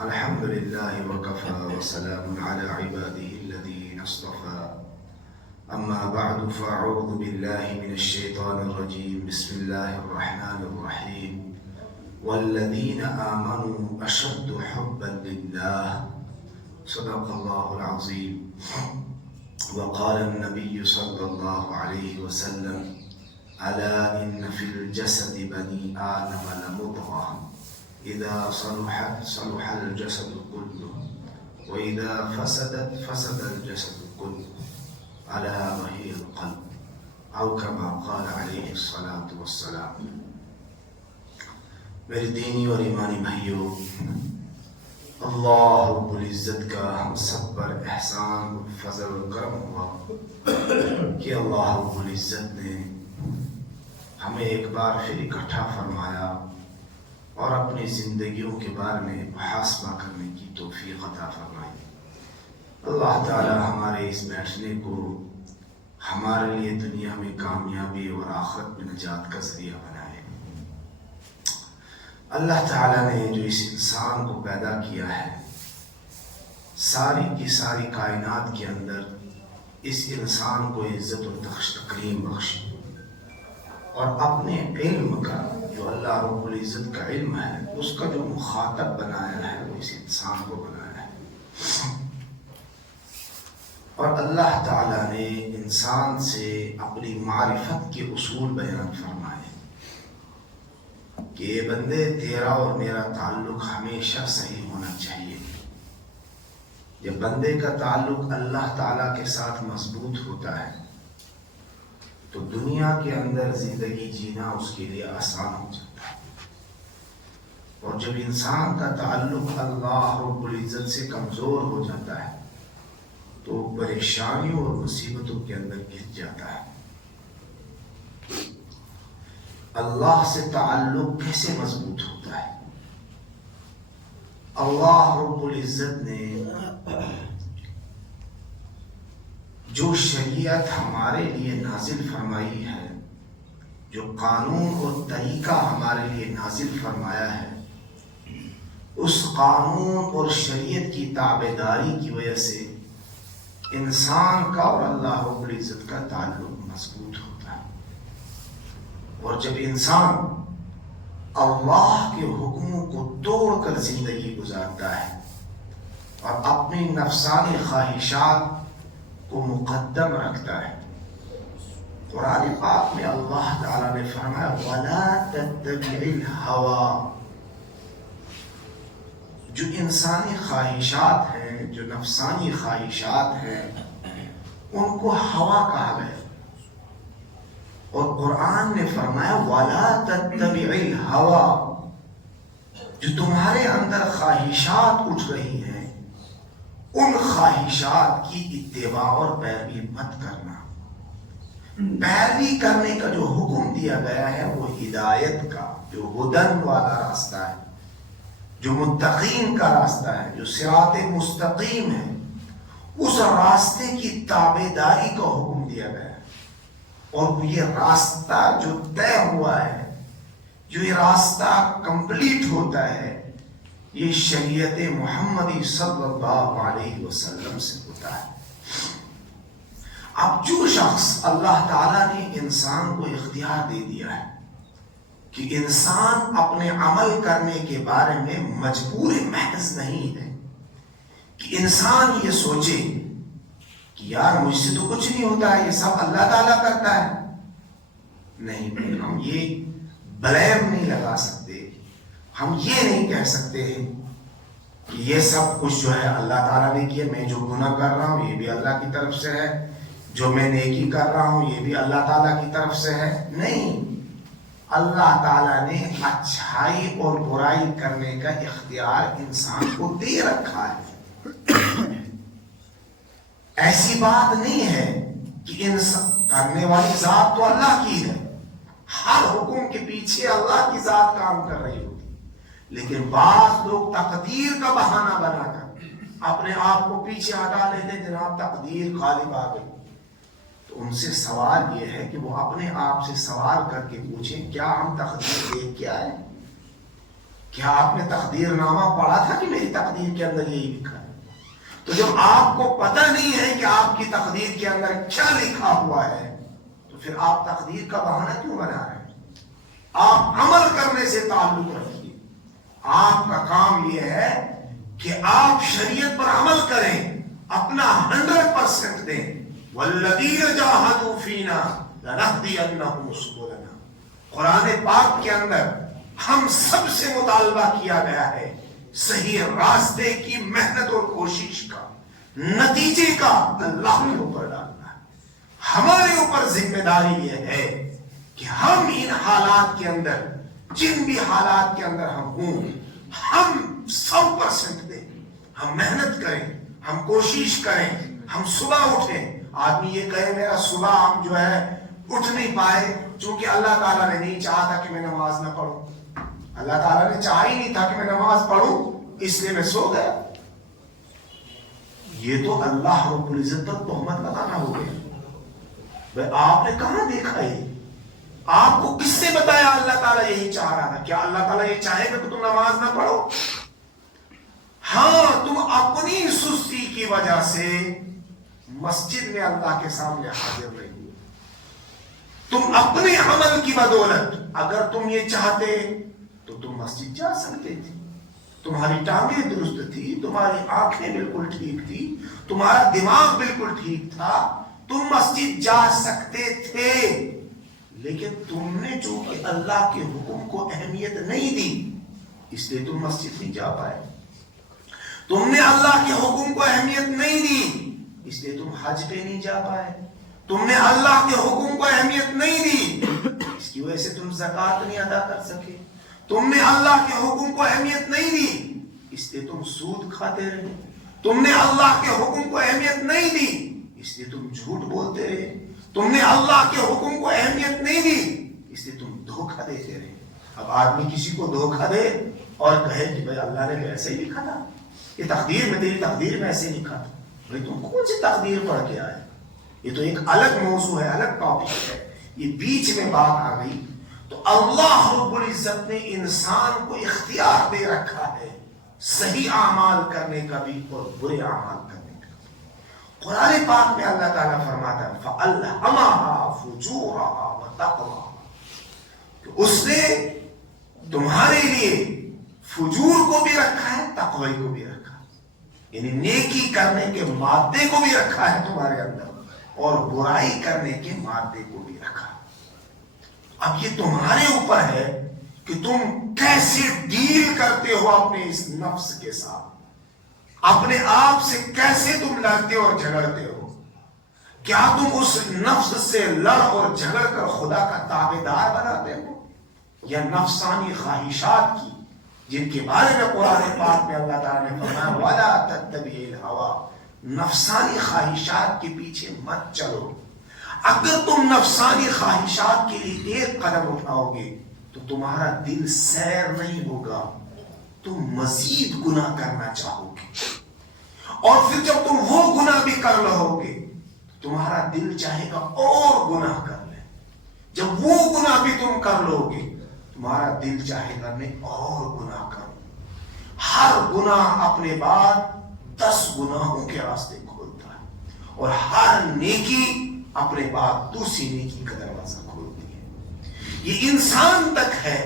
الحمد لله وكفى وسلام على عباده الذين اصطفى أما بعد فأعوذ بالله من الشيطان الرجيم بسم الله الرحمن الرحيم والذين آمنوا أشد حبا لله صدق الله العظيم وقال النبي صلى الله عليه وسلم ألا إن في الجسد بني آدم لمضغة إذا صلحت صلح الجسد كله وإذا فسدت فسد الجسد كله ألا وهي القلب أو كما قال عليه الصلاة والسلام. میرے دینی اور ایمانی بھائیوں، اللہ رب العزت کا ہم سب پر احسان فضل و کرم ہوا کہ اللہ رب العزت نے ہمیں ایک بار پھر اکٹھا فرمایا اور اپنی زندگیوں کے بارے میں محاسبہ کرنے کی توفیق عطا فرمائی. اللہ تعالی ہمارے اس بیٹھنے کو ہمارے لیے دنیا میں کامیابی اور آخرت میں نجات کا ذریعہ بنائے. اللہ تعالی نے جو اس انسان کو پیدا کیا ہے، ساری کی ساری کائنات کے اندر اس انسان کو عزت و تکریم بخشی اور اپنے علم کا جو اللہ رب العزت کا علم ہے اس کا جو مخاطب بنایا ہے وہ اس انسان کو بنایا ہے. اور اللہ تعالیٰ نے انسان سے اپنی معرفت کے اصول بیان فرمائے کہ یہ بندے تیرا اور میرا تعلق ہمیشہ صحیح ہونا چاہیے. جب بندے کا تعلق اللہ تعالیٰ کے ساتھ مضبوط ہوتا ہے تو دنیا کے اندر زندگی جینا اس کے لیے آسان ہو جاتا ہے. اور جب انسان کا تعلق اللہ رب العزت سے کمزور ہو جاتا ہے تو پریشانیوں اور مصیبتوں کے اندر گر جاتا ہے. اللہ سے تعلق کیسے مضبوط ہوتا ہے؟ اللہ رب العزت نے جو شریعت ہمارے لیے نازل فرمائی ہے، جو قانون اور طریقہ ہمارے لیے نازل فرمایا ہے، اس قانون اور شریعت کی تابعداری کی وجہ سے انسان کا اور اللہ رب العزت کا تعلق مضبوط ہوتا ہے. اور جب انسان اللہ کے حکموں کو توڑ کر زندگی گزارتا ہے اور اپنی نفسانی خواہشات کو مقدم رکھتا ہے، قرآن پاک میں اللہ تعالیٰ نے فرمایا وَلَا تَتَّبِعِ الْهَوَىٰ. جو انسانی خواہشات ہیں، جو نفسانی خواہشات ہیں، ان کو ہوا کہا گیا. اور قرآن نے فرمایا وَلَا تَتَّبِعِ الْهَوَىٰ. جو تمہارے اندر خواہشات اٹھ رہی ہیں ان خواہشات کی اتباع اور پیروی مت کرنا. پیروی کرنے کا جو حکم دیا گیا ہے وہ ہدایت کا، جو ہدن والا راستہ ہے، جو متقین کا راستہ ہے، جو صراط مستقیم ہے، اس راستے کی تابعداری کا حکم دیا گیا ہے. اور یہ راستہ جو طے ہوا ہے، جو یہ راستہ کمپلیٹ ہوتا ہے، یہ شریعت محمدی صلی اللہ علیہ وسلم سے ہوتا ہے. اب جو شخص اللہ تعالیٰ نے انسان کو اختیار دے دیا ہے کہ انسان اپنے عمل کرنے کے بارے میں مجبور محض نہیں ہے، کہ انسان یہ سوچے کہ یار مجھ سے تو کچھ نہیں ہوتا ہے، یہ سب اللہ تعالیٰ کرتا ہے. نہیں، ہم یہ بلیم نہیں لگا سکتے، ہم یہ نہیں کہہ سکتے کہ یہ سب کچھ جو ہے اللہ تعالیٰ نے کیا، میں جو گناہ کر رہا ہوں یہ بھی اللہ کی طرف سے ہے، جو میں نیکی کر رہا ہوں یہ بھی اللہ تعالیٰ کی طرف سے ہے. نہیں، اللہ تعالیٰ نے اچھائی اور برائی کرنے کا اختیار انسان کو دے رکھا ہے. ایسی بات نہیں ہے کہ انسان کرنے والی ذات تو اللہ کی ہے، ہر حکم کے پیچھے اللہ کی ذات کام کر رہی ہوتی، لیکن بعض لوگ تقدیر کا بہانہ بنا کر اپنے آپ کو پیچھے ہٹا لیتے، جناب تقدیر غالب آ گئی. تو ان سے سوال یہ ہے کہ وہ اپنے آپ سے سوال کر کے پوچھیں کیا ہم تقدیر دیکھ کے آئے؟ کیا آپ نے تقدیر نامہ پڑھا تھا کہ میری تقدیر کے اندر یہی لکھا ہے؟ تو جب آپ کو پتہ نہیں ہے کہ آپ کی تقدیر کے اندر کیا لکھا ہوا ہے تو پھر آپ تقدیر کا بہانہ کیوں بنا رہے ہیں؟ آپ عمل کرنے سے تعلق رکھیے. آپ کا کام یہ ہے کہ آپ شریعت پر عمل کریں, اپنا 100% دیں. والذین جاہدوا فینا لنہدینہم سبلنا. قرآن پاک کے اندر ہم سب سے مطالبہ کیا گیا ہے صحیح راستے کی محنت اور کوشش کا. نتیجے کا اللہ کے اوپر ڈالنا ہے. ہمارے اوپر ذمہ داری یہ ہے کہ ہم ان حالات کے اندر, جن بھی حالات کے اندر ہم ہوں, ہم 100% دیں. ہم محنت کریں, ہم کوشش کریں, ہم صبح اٹھیں. آدمی یہ کہے میرا صبح ہم جو ہے اٹھ نہیں پائے چونکہ اللہ تعالیٰ نے نہیں چاہا تھا کہ میں نماز نہ پڑھوں. اللہ تعالیٰ نے چاہا ہی نہیں تھا کہ میں نماز پڑھوں, اس لیے میں سو گیا. یہ تو اللہ رب العزت پر تہمت لگانا ہو گیا. بھئی آپ نے کہاں دیکھا یہ؟ آپ کو کس نے بتایا اللہ تعالیٰ یہی چاہ رہا تھا؟ کیا اللہ تعالیٰ یہ چاہے گا کہ تم نماز نہ پڑھو؟ ہاں, تم اپنی سستی کی وجہ سے مسجد میں اللہ کے سامنے حاضر رہی. تم اپنے عمل کی بدولت اگر تم یہ چاہتے تو تم مسجد جا سکتے تھے. تمہاری ٹانگیں درست تھی, تمہاری آنکھیں بالکل ٹھیک تھی, تمہارا دماغ بالکل ٹھیک تھا, تم مسجد جا سکتے تھے. لیکن تم نے چونکہ اللہ کے حکم کو اہمیت نہیں دی اس لیے تم مسجد نہیں جا پائے. تم نے اللہ کے حکم کو اہمیت نہیں دی اس لیے تم حج پہ نہیں جا پائے. تم نے اللہ کے حکم کو اہمیت نہیں دی اس کی وجہ سے تم زکوٰۃ نہیں ادا کر سکے. تم نے اللہ کے حکم کو اہمیت نہیں دی اس لیے تم سود کھاتے رہے. تم نے اللہ کے حکم کو اہمیت نہیں دی اس لیے تم جھوٹ بولتے رہے. تم نے اللہ کے حکم کو اہمیت نہیں دی اس لیے تم دھوکہ دیتے رہے. اب آدمی کسی کو دھوکہ دے اور کہے کہ بھائی اللہ نے ایسے ہی لکھا تھا, یہ تقدیر میں, تیری تقدیر میں ایسے لکھا تھا. بھائی تم کون سی تقدیر پڑھ کے آئے؟ یہ تو ایک الگ موضوع ہے, الگ ٹاپک ہے. یہ بیچ میں بات آ گئی تو اللہ رب العزت نے انسان کو اختیار دے رکھا ہے صحیح اعمال کرنے کا بھی اور برے اعمال کرنے کا. قرآن پاک میں اللہ تعالیٰ فرماتا ہے فَأَلْهَمَهَا فُجُورَهَا وَتَقْوَاهَا, کہ اس نے تمہارے لیے فجور کو بھی رکھا ہے, تقوی کو بھی رکھا ہے. یعنی نیکی کرنے کے مادے کو بھی رکھا ہے تمہارے اندر اور برائی کرنے کے مادے کو بھی رکھا. اب یہ تمہارے اوپر ہے کہ تم کیسے ڈیل کرتے ہو اپنے اس نفس کے ساتھ, اپنے آپ سے کیسے تم لڑتے اور جھگڑتے ہو. کیا تم اس نفس سے لڑ اور جھگڑ کر خدا کا تابعدار بناتے ہو, یا نفسانی خواہشات کی جن کے بارے میں قرآن پاک میں اللہ تعالیٰ نے فرمایا وَلَا تَتَّبِعِ الْهَوَىٰ, نفسانی خواہشات کے پیچھے مت چلو. اگر تم نفسانی خواہشات کے لیے ایک قدم اٹھاؤ گے تو تمہارا دل سیر نہیں ہوگا, تم مزید گناہ کرنا چاہو گے. اور پھر جب تم وہ گناہ بھی کر لو گے تمہارا دل چاہے گا اور گناہ کر لے. جب وہ گناہ بھی تم کر لو گے تمہارا دل چاہے گا میں اور گناہ کروں. ہر گناہ اپنے بعد 10 گناہوں کے راستے کھولتا ہے اور ہر نیکی اپنے بعد دوسری نیکی کا دروازہ کھولتی ہے. یہ انسان تک ہے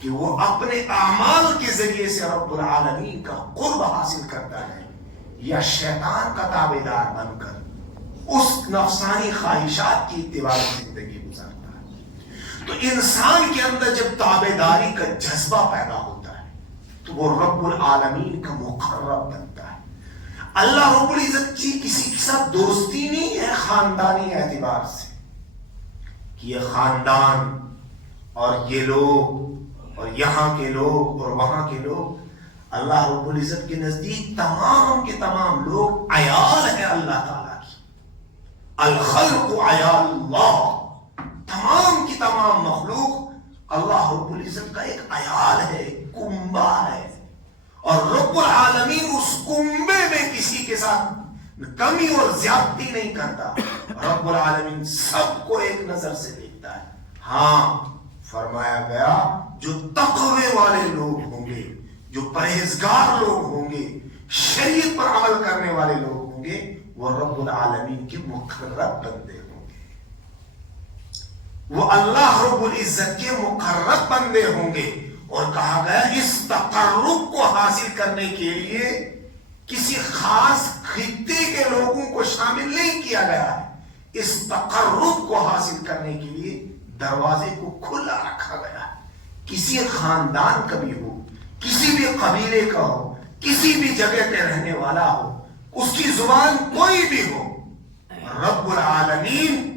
کہ وہ اپنے اعمال کے ذریعے سے رب العالمین کا قرب حاصل کرتا ہے یا شیطان کا تابعدار بن کر اس نفسانی خواہشات کی اتباع زندگی گزارتا ہے. تو انسان کے اندر جب تابعداری کا جذبہ پیدا ہوتا ہے تو وہ رب العالمین کا مقرب بنتا ہے. اللہ رب العزت کی کسی کے ساتھ دوستی نہیں ہے خاندانی اعتبار سے کہ یہ خاندان اور یہ لوگ اور یہاں کے لوگ اور وہاں کے لوگ. اللہ رب العزت کے نزدیک تمام کے تمام لوگ عیال ہیں اللہ تعالیٰ کی. الخلق عیال اللہ, تمام کی تمام مخلوق اللہ رب العزت کا ایک عیال ہے, کنبہ ہے. اور رب العالمین اس کنبے میں کسی کے ساتھ کمی اور زیادتی نہیں کرتا. رب العالمین سب کو ایک نظر سے دیکھتا ہے. ہاں فرمایا گیا جو تقوی والے لوگ ہوں گے جو پرہیزگار لوگ ہوں گے، شریعت پر عمل کرنے والے لوگ ہوں گے، وہ رب العالمین کے مقرب بندے ہوں گے، وہ اللہ رب العزت کے مقرب بندے ہوں گے۔ اور کہا گیا اس تقرب کو حاصل کرنے کے لیے کسی خاص خطے کے لوگوں کو شامل نہیں کیا گیا ہے، اس تقرب کو حاصل کرنے کے لیے دروازے کو کھلا رکھا گیا ہے۔ کسی خاندان کا بھی ہو، کسی بھی قبیلے کا ہو، کسی بھی جگہ پہ رہنے والا ہو، اس کی زبان کوئی بھی ہو، رب العالمین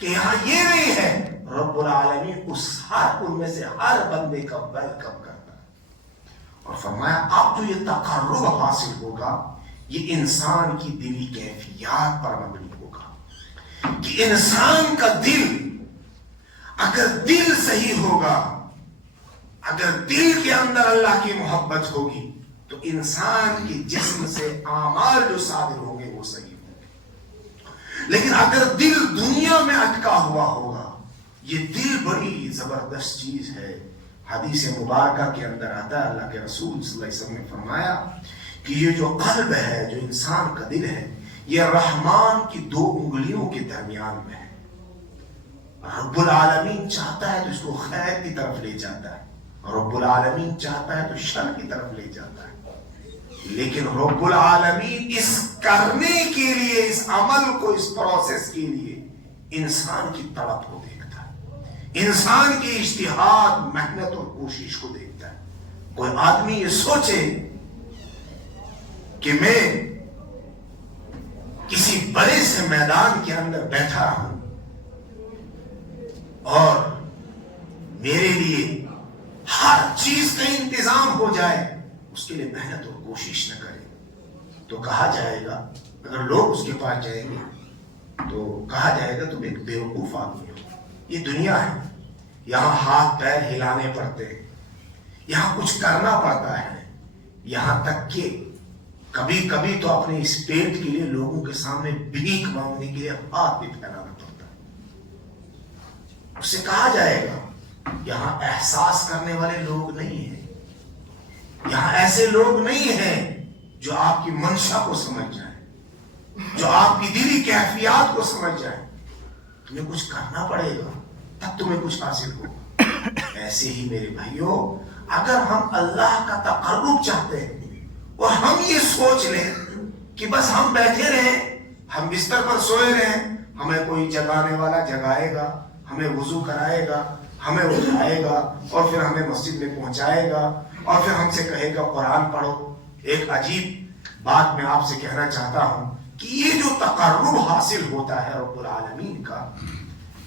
کہ یہاں یہ نہیں ہے، رب العالمین ان میں سے ہر بندے کا ویلکم کرتا ہے۔ اور فرمایا اب جو یہ تقرب حاصل ہوگا یہ انسان کی دلی کیفیات پر مبنی ہوگا، کہ انسان کا دل اگر دل صحیح ہوگا، اگر دل کے اندر اللہ کی محبت ہوگی تو انسان کے جسم سے اعمال جو صادر ہوں گے وہ صحیح ہوں گے۔ لیکن اگر دل دنیا میں اٹکا ہوا ہوگا، یہ دل بڑی زبردست چیز ہے۔ حدیث مبارکہ کے اندر آتا ہے، اللہ کے رسول صلی اللہ علیہ وسلم نے فرمایا کہ یہ جو قلب ہے، جو انسان کا دل ہے، یہ رحمان کی 2 انگلیوں کے درمیان میں ہے۔ رب العالمین چاہتا ہے تو اس کو خیر کی طرف لے جاتا ہے، رب العالمین چاہتا ہے تو شر کی طرف لے جاتا ہے۔ لیکن رب العالمین اس کرنے کے لیے، اس عمل کو، اس پروسیس کے لیے انسان کی طلب کو دیکھتا ہے، انسان کی اجتہاد، محنت اور کوشش کو دیکھتا ہے۔ کوئی آدمی یہ سوچے کہ میں کسی بڑے سے میدان کے اندر بیٹھا ہوں اور میرے لیے ہر چیز کا انتظام ہو جائے، اس کے لیے محنت اور کوشش نہ کرے، تو کہا جائے گا، اگر لوگ اس کے پاس جائیں گے تو کہا جائے گا تم ایک بیوقوف آدمی ہو۔ یہ دنیا ہے، یہاں ہاتھ پیر ہلانے پڑتے ہیں، یہاں کچھ کرنا پڑتا ہے، یہاں تک کہ کبھی کبھی تو اپنے اس پیٹ کے لیے لوگوں کے سامنے بھیک مانگنے کے لیے ہاتھ بھی پھیلانا پڑتا ہے۔ اس سے کہا جائے گا یہاں احساس کرنے والے لوگ نہیں ہیں، یہاں ایسے لوگ نہیں ہیں جو آپ کی منشا کو سمجھ جائیں، جو آپ کی دلی کیفیات کو سمجھ جائیں۔ تمہیں کچھ کرنا پڑے گا تب تمہیں کچھ حاصل ہوگا۔ ایسے ہی میرے بھائیوں، اگر ہم اللہ کا تقرب چاہتے ہیں اور ہم یہ سوچ لیں کہ بس ہم بیٹھے رہیں، ہم بستر پر سوئے رہیں، ہمیں کوئی جگانے والا جگائے گا، ہمیں وضو کرائے گا، ہمیں اٹھائے گا اور پھر ہمیں مسجد میں پہنچائے گا اور پھر ہم سے کہے گا قرآن پڑھو۔ ایک عجیب بات میں آپ سے کہنا چاہتا ہوں کہ یہ جو تقرب حاصل ہوتا ہے رب العالمین کا،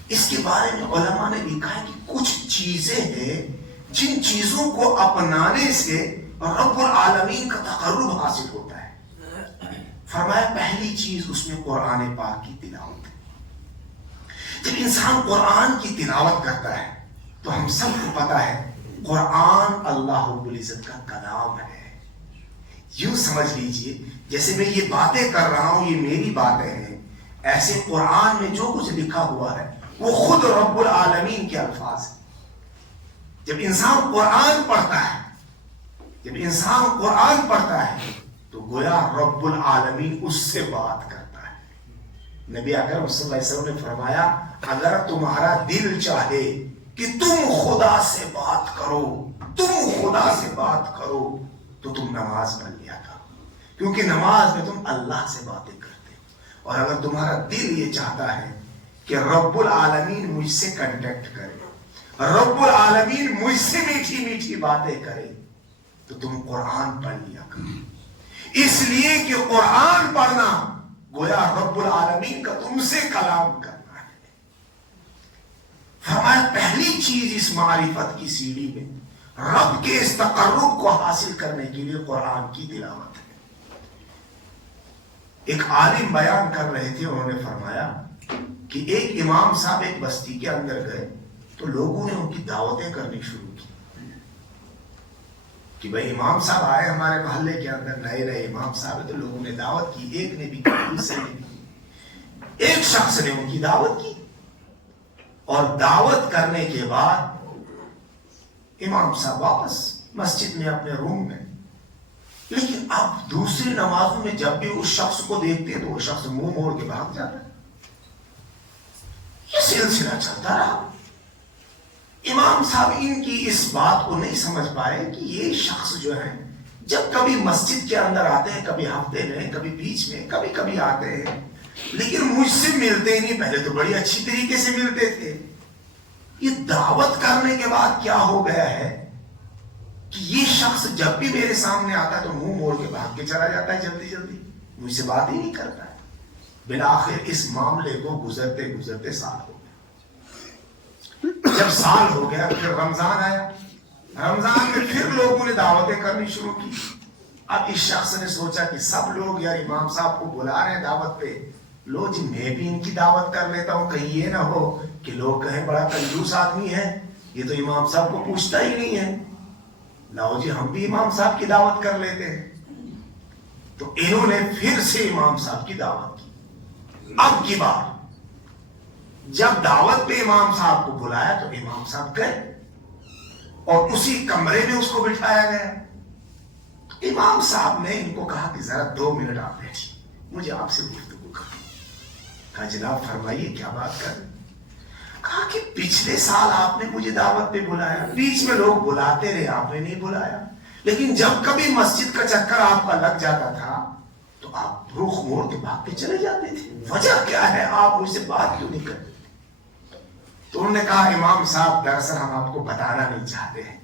اس کے بارے میں علماء نے لکھا ہے کہ کچھ چیزیں ہیں جن چیزوں کو اپنانے سے رب العالمین کا تقرب حاصل ہوتا ہے۔ فرمایا پہلی چیز اس میں قرآن پاک کی تلاوت ہے۔ جب انسان قرآن کی تلاوت کرتا ہے تو ہم سب کو پتا ہے قرآن اللہ رب العزت کا کلام ہے۔ یوں سمجھ لیجئے جیسے میں یہ باتیں کر رہا ہوں، یہ میری باتیں ہیں، ایسے قرآن میں جو کچھ لکھا ہوا ہے وہ خود رب العالمین کے الفاظ ہیں۔ جب انسان قرآن پڑھتا ہے، جب انسان قرآن پڑھتا ہے تو گویا رب العالمین اس سے بات کرتا ہے۔ نبی اکرم صلی اللہ علیہ وسلم نے فرمایا اگر تمہارا دل چاہے کہ تم خدا سے بات کرو، تم خدا سے بات کرو، تو تم نماز پڑھ لیا کرو، کیونکہ نماز میں تم اللہ سے باتیں کرتے ہو۔ اور اگر تمہارا دل یہ چاہتا ہے کہ رب العالمین مجھ سے کنٹیکٹ کرے، رب العالمین مجھ سے میٹھی میٹھی باتیں کرے، تو تم قرآن پڑھ لیا کرو، اس لیے کہ قرآن پڑھنا گویا رب العالمین کا تم سے کلام کرنا ہے۔ فرمایا پہلی چیز اس معرفت کی سیڑھی میں رب کے اس تقرب کو حاصل کرنے کے لیے قرآن کی تلاوت ہے۔ ایک عالم بیان کر رہے تھے، انہوں نے فرمایا کہ ایک امام صاحب ایک بستی کے اندر گئے تو لوگوں نے ان کی دعوتیں کرنی شروع کی کہ بھئی امام صاحب آئے ہمارے محلے کے اندر، نئے نئے امام صاحب تو لوگوں نے دعوت کی، ایک نے بھی کی، دوسرے نے بھی کی، ایک شخص نے ان کی دعوت کی اور دعوت کرنے کے بعد امام صاحب واپس مسجد میں اپنے روم میں. لیکن اب دوسری نمازوں میں جب بھی اس شخص کو دیکھتے ہیں تو وہ شخص منہ موڑ کے بھاگ جاتا ہے. یہ سلسلہ چلتا رہا. امام صاحب ان کی اس بات کو نہیں سمجھ پائے کہ یہ شخص جو ہے جب کبھی مسجد کے اندر آتے ہیں, کبھی ہفتے میں, کبھی بیچ میں, کبھی کبھی آتے ہیں, لیکن مجھ سے ملتے ہی نہیں. پہلے تو بڑی اچھی طریقے سے ملتے تھے. یہ دعوت کرنے کے بعد کیا ہو گیا ہے کہ یہ شخص جب بھی میرے سامنے آتا ہے تو منہ موڑ کے بھاگ کے چلا جاتا ہے, جلدی جلدی مجھ سے بات ہی نہیں کرتا ہے. بالآخر اس معاملے کو گزرتے گزرتے سال ہو گیا. جب سال ہو گیا پھر رمضان آیا. رمضان میں پھر لوگوں نے دعوتیں کرنی شروع کی. اب اس شخص نے سوچا کہ سب لوگ یار امام صاحب کو بلا رہے ہیں دعوت پہ, لو جی میں بھی ان کی دعوت کر لیتا ہوں, کہیں یہ نہ ہو کہ لوگ کہیں بڑا کنجوس آدمی ہے, یہ تو امام صاحب کو پوچھتا ہی نہیں ہے. لاؤ جی ہم بھی امام صاحب کی دعوت کر لیتے ہیں. تو انہوں نے پھر سے امام صاحب کی دعوت کی. اب کی بار جب دعوت پہ امام صاحب کو بلایا تو امام صاحب گئے اور اسی کمرے میں اس کو بٹھایا گیا. امام صاحب نے ان کو کہا کہ ذرا 2 منٹ آپ بیٹھیے, مجھے آپ سے گفتگو کرنی. کہا جناب فرمائیے کیا بات کر رہے. کہا کہ پچھلے سال آپ نے مجھے دعوت پہ بلایا, بیچ میں لوگ بلاتے رہے, آپ نے نہیں بلایا, لیکن جب کبھی مسجد کا چکر آپ کا لگ جاتا تھا تو آپ رخ موڑ کے بھاگ کے چلے جاتے تھے. وجہ کیا ہے, آپ مجھ سے بات کیوں نہیں کرتے؟ تو انہوں نے کہا امام صاحب دراصل ہم آپ کو بتانا نہیں چاہتے ہیں,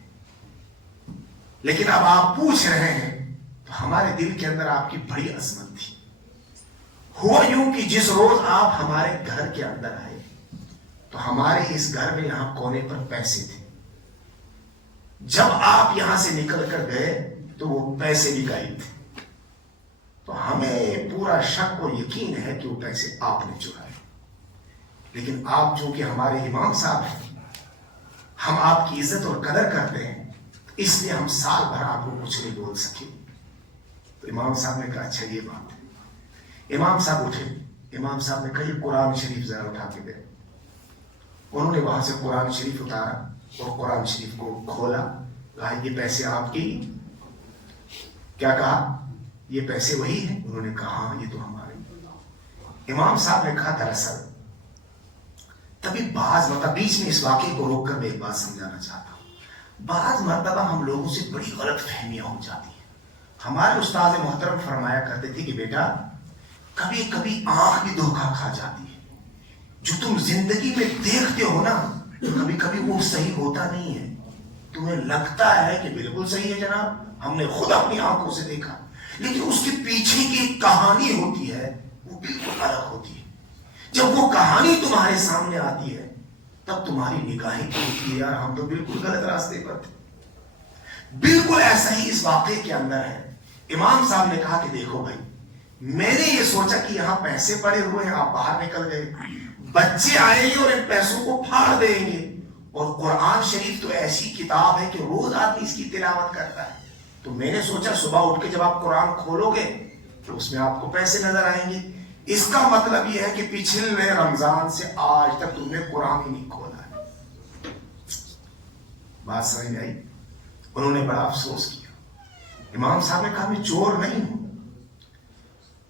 لیکن اب آپ پوچھ رہے ہیں تو ہمارے دل کے اندر آپ کی بڑی عظمت تھی. ہوا یوں کہ جس روز آپ ہمارے گھر کے اندر آئے تو ہمارے اس گھر میں یہاں کونے پر پیسے تھے. جب آپ یہاں سے نکل کر گئے تو وہ پیسے بھی غائب تھے. تو ہمیں پورا شک اور یقین ہے کہ وہ پیسے آپ نے چرائے. لیکن آپ چونکہ ہمارے امام صاحب ہیں, ہم آپ کی عزت اور قدر کرتے ہیں, اس لیے ہم سال بھر آپ کو کچھ نہیں بول سکے. تو امام صاحب نے کہا اچھا یہ بات ہے. امام صاحب اٹھے. امام صاحب نے کہا یہ قرآن شریف ذرا اٹھا کے دے. انہوں نے وہاں سے قرآن شریف اتارا اور قرآن شریف کو کھولا. کہا یہ پیسے آپ کی. کیا کہا یہ پیسے وہی ہیں؟ انہوں نے کہا ہاں یہ تو ہمارے. امام صاحب نے کہا دراصل تبھی بعض مطلب بیچ میں اس واقعے کو روک کر میں ایک بات سمجھانا چاہتا ہوں. بعض مرتبہ ہم لوگوں سے بڑی غلط فہمیاں ہو جاتی ہیں. ہمارے استاد محترم فرمایا کرتے تھے کہ بیٹا کبھی کبھی آنکھ بھی دھوکہ کھا جاتی ہے. جو تم زندگی میں دیکھتے ہو نا کبھی کبھی وہ صحیح ہوتا نہیں ہے. تمہیں لگتا ہے کہ بالکل صحیح ہے جناب, ہم نے خود اپنی آنکھوں سے دیکھا, لیکن اس کے پیچھے کی ایک کہانی ہوتی ہے وہ بالکل الگ ہوتی ہے. جب وہ کہانی تمہارے سامنے آتی ہے تب تمہاری نگاہیں ہوتی ہے یار ہم تو بالکل غلط راستے پر تھے. بالکل ایسا ہی اس واقعے کے اندر ہے. امام صاحب نے کہا کہ دیکھو بھائی میں نے یہ سوچا کہ یہاں پیسے پڑے ہوئے ہیں, آپ باہر نکل گئے, بچے آئیں گے اور ان پیسوں کو پھاڑ دیں گے. اور قرآن شریف تو ایسی کتاب ہے کہ روز آدمی اس کی تلاوت کرتا ہے. تو میں نے سوچا صبح اٹھ کے جب آپ قرآن کھولو گے تو اس میں آپ کو پیسے نظر آئیں گے. اس کا مطلب یہ ہے کہ پچھلے رمضان سے آج تک تم نے قرآن ہی نہیں کھولا ہے. بات سمجھ میں آئی؟ انہوں نے بڑا افسوس کیا. امام صاحب نے کہا میں چور نہیں ہوں,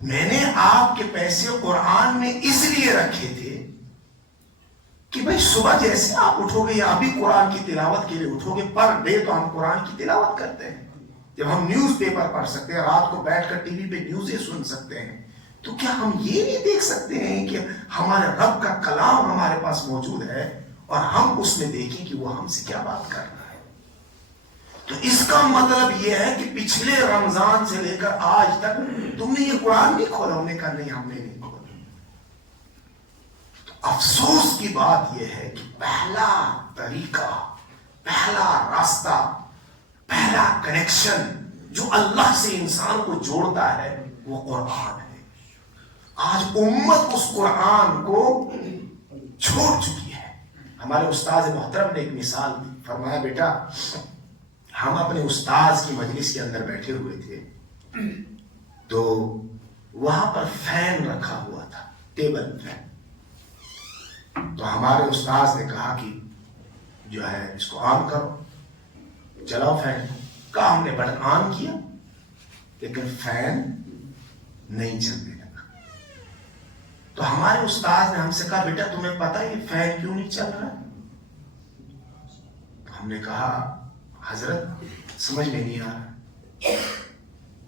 میں نے آپ کے پیسے قرآن میں اس لیے رکھے تھے کہ بھائی صبح جیسے آپ اٹھو گے یا ابھی قرآن کی تلاوت کے لیے اٹھو گے, پر ڈے تو ہم قرآن کی تلاوت کرتے ہیں. جب ہم نیوز پیپر پڑھ سکتے ہیں, رات کو بیٹھ کر ٹی وی پہ نیوزیں سن سکتے ہیں, تو کیا ہم یہ نہیں دیکھ سکتے ہیں کہ ہمارے رب کا کلام ہمارے پاس موجود ہے اور ہم اس میں دیکھیں کہ وہ ہم سے کیا بات کر رہا ہے. تو اس کا مطلب یہ ہے کہ پچھلے رمضان سے لے کر آج تک تم نے یہ قرآن نہیں کھولا. انہوں نے کہا نہیں ہم نے نہیں کھولا. تو افسوس کی بات یہ ہے کہ پہلا طریقہ, پہلا راستہ, پہلا کنیکشن جو اللہ سے انسان کو جوڑتا ہے وہ قرآن ہے. آج امت اس قرآن کو چھوڑ چکی ہے. ہمارے استاد محترم نے ایک مثال فرمایا, بیٹا ہم اپنے استاذ کی مجلس کے اندر بیٹھے ہوئے تھے تو وہاں پر فین رکھا ہوا تھا, ٹیبل فین. تو ہمارے استاذ نے کہا کہ جو ہے اس کو آن کرو, چلاؤ فین. کا ہم نے بٹن آن کیا لیکن فین نہیں چلنے لگا. تو ہمارے استاد نے ہم سے کہا بیٹا تمہیں پتا یہ فین کیوں نہیں چل رہا؟ تو ہم نے کہا حضرت سمجھ میں نہیں آ رہا.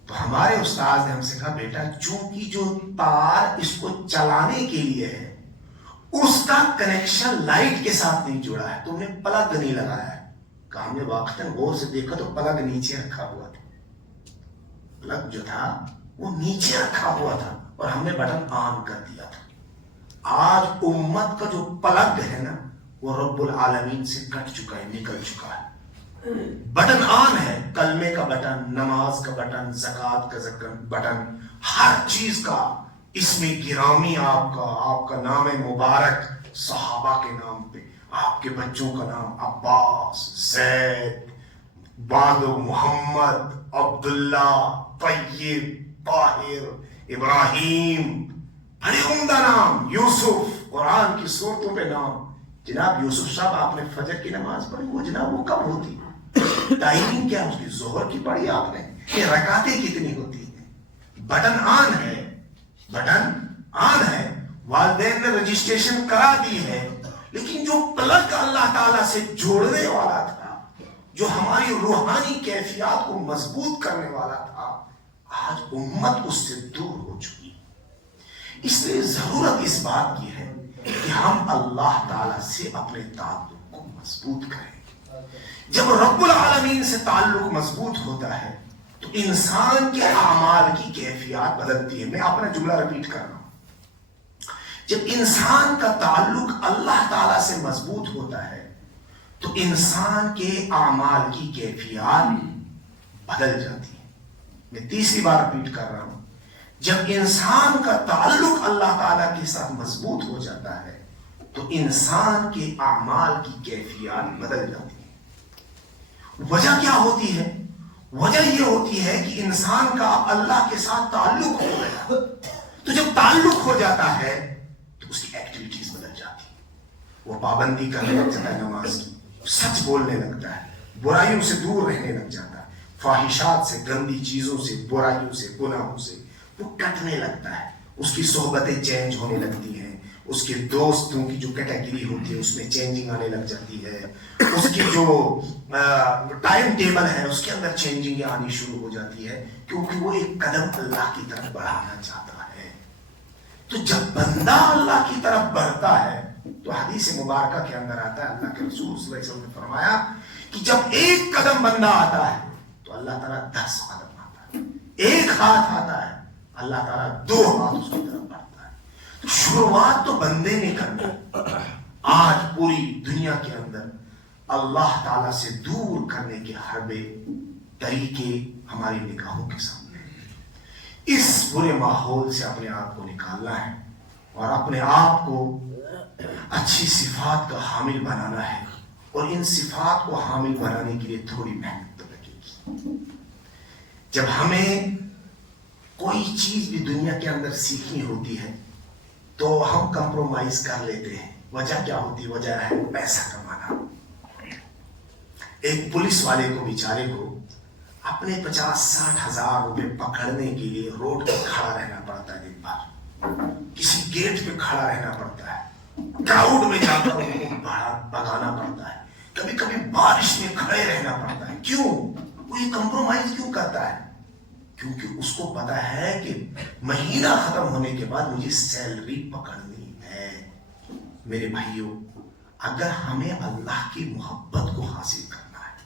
تو ہمارے استاد نے ہم سے کہا بیٹا چونکہ جو تار اس کو چلانے کے لیے ہے اس کا کنیکشن لائٹ کے ساتھ نہیں جڑا ہے, تم نے پلگ نہیں لگایا ہے. کہ ہم نے واقعاً غور سے دیکھا تو پلگ نیچے رکھا ہوا تھا, پلگ جو تھا وہ نیچے رکھا ہوا تھا اور ہم نے بٹن آن کر دیا تھا. آج امت کا جو پلگ ہے نا وہ رب العالمین سے کٹ چکا ہے, نکل چکا ہے. بٹن آن ہے, کلمے کا بٹن, نماز کا بٹن, زکوٰۃ کا بٹن, ہر چیز کا. اس میں گرامی آپ کا نام مبارک صحابہ کے نام پہ, آپ کے بچوں کا نام عباس, زید, بعد محمد, عبداللہ, طیب, طاہر, ابراہیم, بڑے عمدہ نام, یوسف, قرآن کی صورتوں پہ نام. جناب یوسف صاحب آپ نے فجر کی نماز پڑھی, وہ جناب وہ کب ہوتی, ٹائمنگ کیا اس کی, ظہر کی پڑھی آپ نے, یہ رکعتیں کتنی ہوتی ہیں. بٹن آن ہے, بٹن آن ہے, والدین نے رجسٹریشن کرا دی ہے, لیکن جو پلگ اللہ تعالیٰ سے جوڑنے والا تھا, جو ہماری روحانی کیفیات کو مضبوط کرنے والا تھا, آج امت اس سے دور ہو چکی. اس لیے ضرورت اس بات کی ہے کہ ہم اللہ تعالیٰ سے اپنے تعلق کو مضبوط کریں. جب رب العالمین سے تعلق مضبوط ہوتا ہے تو انسان کے اعمال کی کیفیات بدلتی ہے. میں اپنا جملہ رپیٹ کر رہا ہوں. جب انسان کا تعلق اللہ تعالیٰ سے مضبوط ہوتا ہے تو انسان کے اعمال کی کیفیات بدل جاتی ہے. میں تیسری بار رپیٹ کر رہا ہوں. جب انسان کا تعلق اللہ تعالیٰ کے ساتھ مضبوط ہو جاتا ہے تو انسان کے اعمال کی کیفیات بدل جاتی ہے. وجہ کیا ہوتی ہے؟ وجہ یہ ہوتی ہے کہ انسان کا اللہ کے ساتھ تعلق ہو گیا, تو جب تعلق ہو جاتا ہے تو اس کی ایکٹیویٹیز بدل جاتی ہیں. وہ پابندی کرنے لگ جاتا ہے نماز کی, سچ بولنے لگتا ہے, برائیوں سے دور رہنے لگ جاتا ہے, فاحشات سے, گندی چیزوں سے, برائیوں سے, گناہوں سے وہ کٹنے لگتا ہے. اس کی صحبتیں چینج ہونے لگتی ہیں, اس کے دوستوں کی جو کیٹیگری ہوتی ہے اس میں چینجنگ آنے لگ جاتی ہے, اس کی جو ٹائم ٹیبل ہے اس کے اندر چینجنگ آنی شروع ہو جاتی ہے, کیونکہ وہ ایک قدم اللہ کی طرف بڑھانا چاہتا ہے. تو جب بندہ اللہ کی طرف بڑھتا ہے تو حدیث مبارکہ کے اندر آتا ہے, اللہ کے رسول صلی اللہ علیہ وسلم نے فرمایا کہ جب ایک قدم بندہ آتا ہے تو اللہ تعالیٰ 10 قدم آتا ہے. ایک ہاتھ آتا ہے اللہ تعالیٰ 2 ہاتھ اس کی طرف بڑھتا ہے. تو شروعات تو بندے نے کرنا. آج پوری دنیا کے اندر اللہ تعالیٰ سے دور کرنے کے حربے طریقے ہماری نگاہوں کے سامنے ہیں. اس برے ماحول سے اپنے آپ کو نکالنا ہے اور اپنے آپ کو اچھی صفات کا حامل بنانا ہے, اور ان صفات کو حامل بنانے کے لیے تھوڑی محنت تو لگے گی. جب ہمیں کوئی چیز بھی دنیا کے اندر سیکھنی ہوتی ہے تو ہم کمپرومائز کر لیتے ہیں. وجہ کیا ہوتی ہے؟ وجہ ہے پیسہ کمانا. ایک پولیس والے کو بیچارے کو اپنے 50-60 ہزار روپے پکڑنے کے لیے روڈ پہ کھڑا رہنا پڑتا ہے, دن بھر کسی گیٹ پہ کھڑا رہنا پڑتا ہے, کراؤڈ میں جا کر ان کو بھگانا پڑتا ہے, کبھی کبھی بارش میں کھڑے رہنا پڑتا ہے. کیوں وہ یہ کمپرومائز کیوں کرتا ہے؟ کیونکہ اس کو پتا ہے کہ مہینہ ختم ہونے کے بعد مجھے سیلری پکڑنی ہے. میرے بھائیوں, اگر ہمیں اللہ کی محبت کو حاصل کرنا ہے,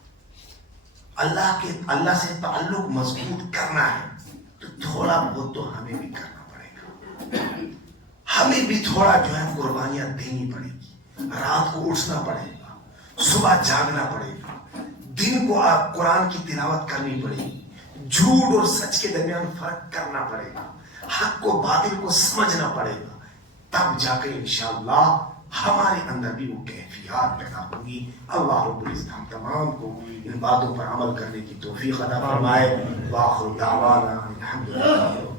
اللہ سے تعلق مضبوط کرنا ہے, تو تھوڑا بہت تو ہمیں بھی کرنا پڑے گا. ہمیں بھی تھوڑا جو ہے قربانیاں دینی پڑے گی. رات کو اٹھنا پڑے گا, صبح جاگنا پڑے گا, دن کو قرآن کی تلاوت کرنی پڑے گی, جھوٹ اور سچ کے درمیان فرق کرنا پڑے گا, حق کو باطل کو سمجھنا پڑے گا. تب جا کے انشاءاللہ ہمارے اندر بھی وہ کیفیات پیدا ہوگی. اللہ رب العزت ہم تمام کو ان باتوں پر عمل کرنے کی توفیق عطا فرمائے. وآخر دعوانا الحمدللہ.